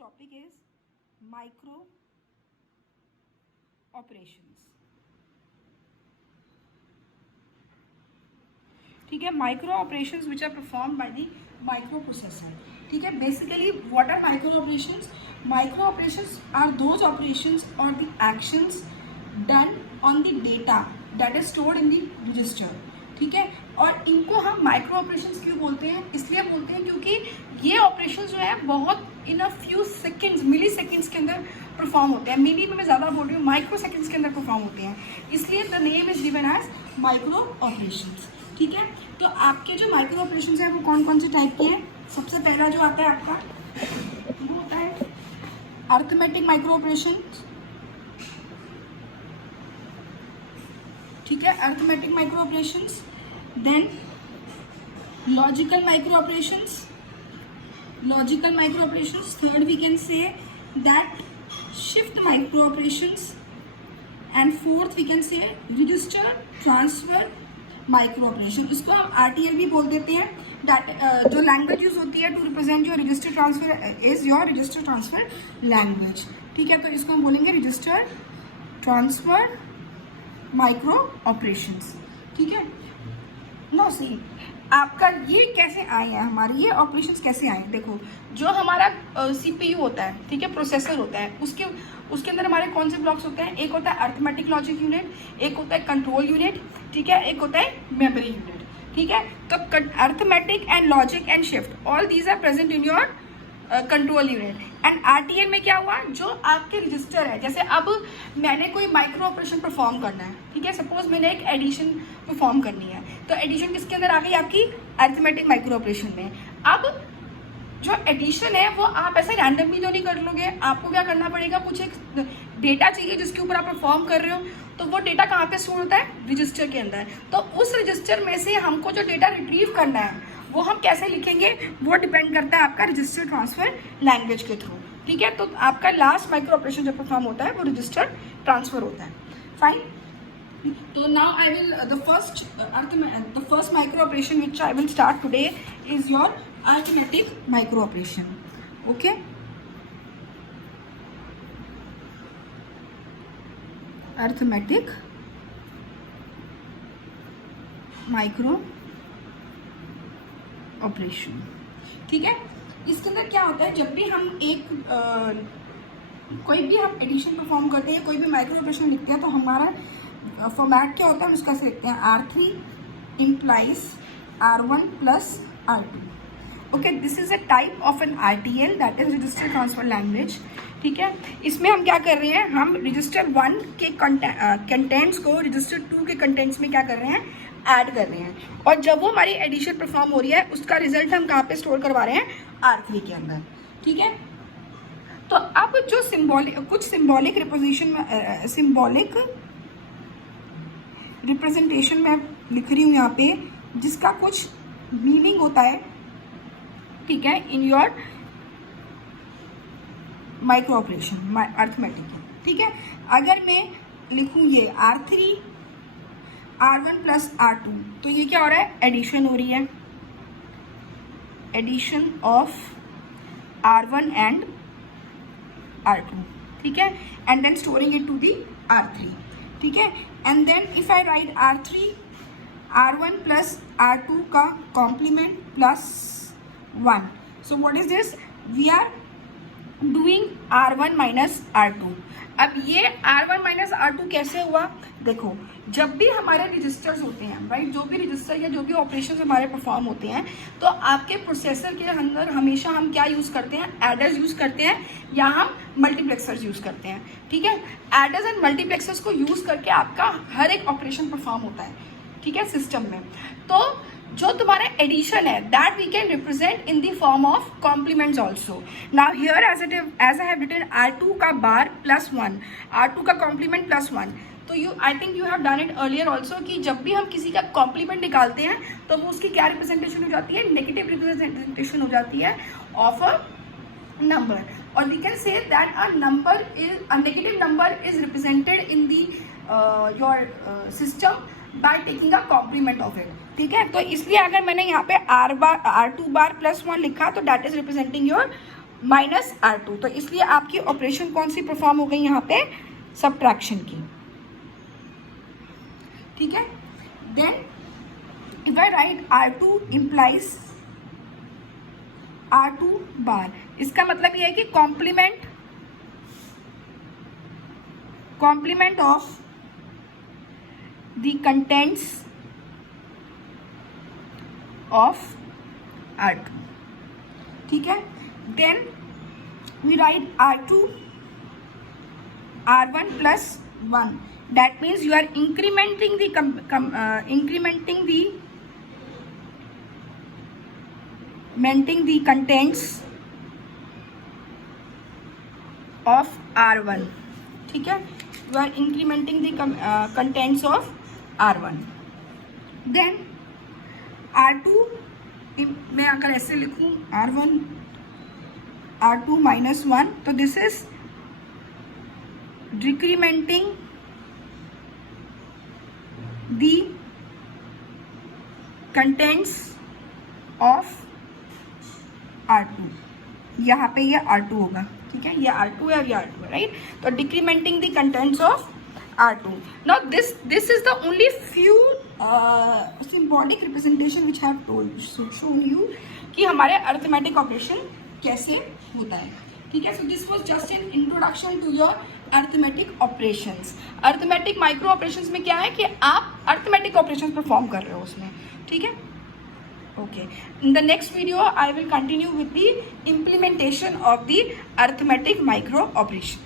topic is micro operations. ठीक है, micro operations which are perform by the microprocessor. ठीक है, basically what are micro operations? Micro operations are those operations और the actions done on the data that is stored in the register. ठीक है, और इनको हम micro operations क्यों बोलते हैं? इसलिए बोलते हैं क्योंकि ये ऑपरेशन जो है बहुत in a few seconds, milliseconds के अंदर परफॉर्म होते हैं. मिली में मैं ज़्यादा बोल रही हूँ, माइक्रो सेकेंड्स के अंदर परफॉर्म होते हैं, इसलिए the name is given as micro operations. ठीक है, तो आपके जो माइक्रो ऑपरेशंस हैं वो कौन कौन से टाइप के हैं? सबसे पहला जो आता है आपका वो होता है अर्थमेटिक माइक्रो ऑपरेशन. ठीक है, arithmetic micro operations. Then logical micro operations. Logical micro operations. Third we can say that shift micro operations. And fourth we can say register transfer micro operation. इसको हम RTL भी बोल देते हैं. जो language use होती है to represent your register transfer is your register transfer language. ठीक है, तो इसको हम बोलेंगे रजिस्टर ट्रांसफर माइक्रो ऑपरेशंस. ठीक है, नो सी आपका ये कैसे आए हैं, हमारे ये ऑपरेशंस कैसे आए हैं? देखो, जो हमारा CPU होता है, ठीक है, प्रोसेसर होता है, उसके अंदर हमारे कौन से ब्लॉक्स होते हैं? एक होता है अर्थमेटिक लॉजिक यूनिट, एक होता है कंट्रोल यूनिट, ठीक है, एक होता है मेमोरी यूनिट. ठीक है, तो arithmetic and logic and shift all these are present in your control unit. And RTL में क्या हुआ? जो आपके रजिस्टर है, जैसे अब मैंने कोई माइक्रो ऑपरेशन परफॉर्म करना है, ठीक है, सपोज मैंने एक एडिशन परफॉर्म करनी है, तो एडिशन किसके अंदर आ गई? आपकी अर्थमेटिक माइक्रो ऑपरेशन में. अब जो एडिशन है वो आप ऐसे रैंडमली तो नहीं कर लोगे, आपको क्या करना पड़ेगा? कुछ एक डेटा चाहिए जिसके ऊपर आप परफॉर्म कर रहे हो, तो वो डेटा कहाँ पे स्टोर होता है? रजिस्टर के अंदर. तो उस रजिस्टर में से हमको जो डेटा रिट्रीव करना है वो हम कैसे लिखेंगे? वो डिपेंड करता है आपका रजिस्टर ट्रांसफर लैंग्वेज के थ्रू. ठीक है, तो आपका लास्ट माइक्रो ऑपरेशन जो परफॉर्म होता है वो रजिस्टर ट्रांसफर होता है. फाइन. तो now I will the first micro operation which I will start today is your arithmetic micro operation. Okay, arithmetic micro operation. ठीक है, इसके अंदर क्या होता है? जब भी हम कोई भी हम एडिशन परफॉर्म करते हैं, कोई भी माइक्रो ऑपरेशन लिखते हैं, तो हमारा फॉर्मेट क्या होता है? हम उसका से लिखते हैं R3 implies R1 plus R2. Okay, this is a type of an RTL that is register transfer language. ठीक है, इसमें हम क्या कर रहे हैं? हम रजिस्टर 1 के कंटेंट्स को रजिस्टर 2 के कंटेंट्स में क्या कर रहे हैं? ऐड कर रहे हैं. और जब वो हमारी एडिशन परफॉर्म हो रही है उसका रिजल्ट हम कहाँ पे स्टोर करवा रहे हैं? R3 के अंदर. ठीक है, तो अब जो कुछ सिंबॉलिक रिप्रेजेंटेशन मैं लिख रही हूँ यहाँ पे, जिसका कुछ मीनिंग होता है. ठीक है, in your micro operation arithmetic. ठीक है, अगर मैं लिखूँ ये R3 R1 plus R2, तो ये क्या हो रहा है? एडिशन हो रही है, addition of R1 and R2. ठीक है, and then storing it to the R3. ठीक है, and then if I write R3 R1 plus R2 का complement plus 1. So what is this? We are doing R1 minus R2. अब ये R1 minus R2 कैसे हुआ? देखो, जब भी हमारे रजिस्टर्स होते हैं, राइट, जो भी रजिस्टर या जो भी ऑपरेशंस हमारे परफॉर्म होते हैं, तो आपके प्रोसेसर के अंदर हमेशा हम क्या यूज़ करते हैं? एडर्स यूज़ करते हैं या हम मल्टीप्लेक्सर्स यूज़ करते हैं. ठीक है, एडर्स एंड मल्टीप्लेक्सर्स को यूज़ करके आपका हर एक ऑपरेशन परफॉर्म होता है. ठीक है, सिस्टम में. तो जो तुम्हारा एडिशन है that we can represent in the form of complements also. Now here as I have written R2 का बार प्लस 1, R2 का कॉम्प्लीमेंट प्लस 1. तो I think you have done it earlier also कि जब भी हम किसी का कॉम्प्लीमेंट निकालते हैं तो वो उसकी क्या रिप्रेजेंटेशन हो जाती है? नेगेटिव रिप्रेजेंटेशन हो जाती है ऑफ अ नंबर. और we can say that a negative number is represented in the your system by taking a complement of it. ठीक है, तो इसलिए अगर मैंने यहाँ पे R2 बार प्लस 1 लिखा तो that is representing your minus R2, तो इसलिए आपकी ऑपरेशन कौन सी परफॉर्म हो गई यहाँ पे, सब्ट्रैक्शन की, ठीक है। Then if I write R2 implies R2 bar, इसका मतलब ये है कि complement of the contents of R2, ठीक है। Then we write R1 plus 1, that means you are incrementing the contents of R1, ठीक है, you are incrementing the contents of R1. Then R2 मैं अगर ऐसे लिखूं R2 minus 1, तो this is decrementing the contents of R2, यहाँ पे ये R2 होगा, ठीक है, ये R2 है और ये R2 है, राइट। तो decrementing the contents of R2. Now this is the only few symbolic representation which I have shown you कि हमारे अर्थमेटिक ऑपरेशन कैसे होता है, ठीक है। So this was just an introduction to your arithmetic operations. Arithmetic micro operations में क्या है कि आप अर्थमेटिक ऑपरेशंस परफॉर्म कर रहे हो उसमें, ठीक है। Okay, in the next video I will continue with the implementation of the arithmetic micro operation.